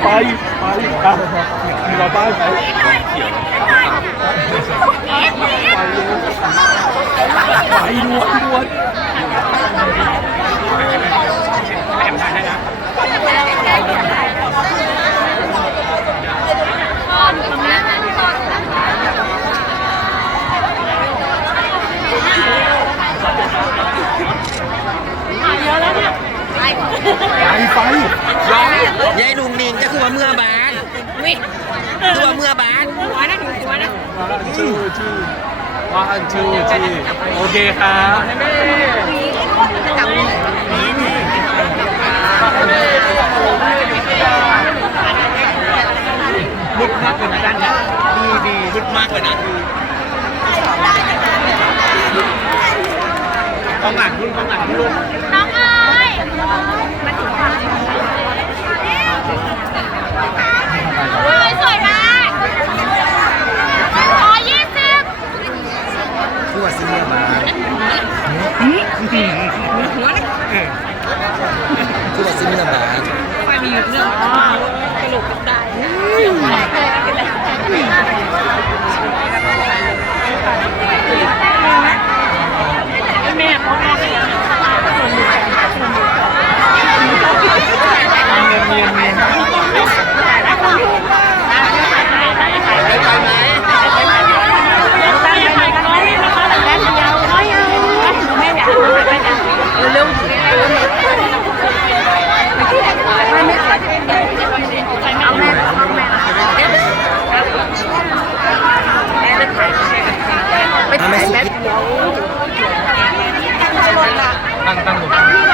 八一八一八，你把八一。 คือว่าเมื่อบานชื่อชื่อวันชื่อชื่อโอเคครับมุดมากเลยนะด้านนี้ดีดีมุดมากเลยนะกองหลังรุ่นกองหลังรุ่น น้องเอ้ยเฮ้ยสวยมากขอยี่สิบ คือว่าซื้อเมื่อบา 当当过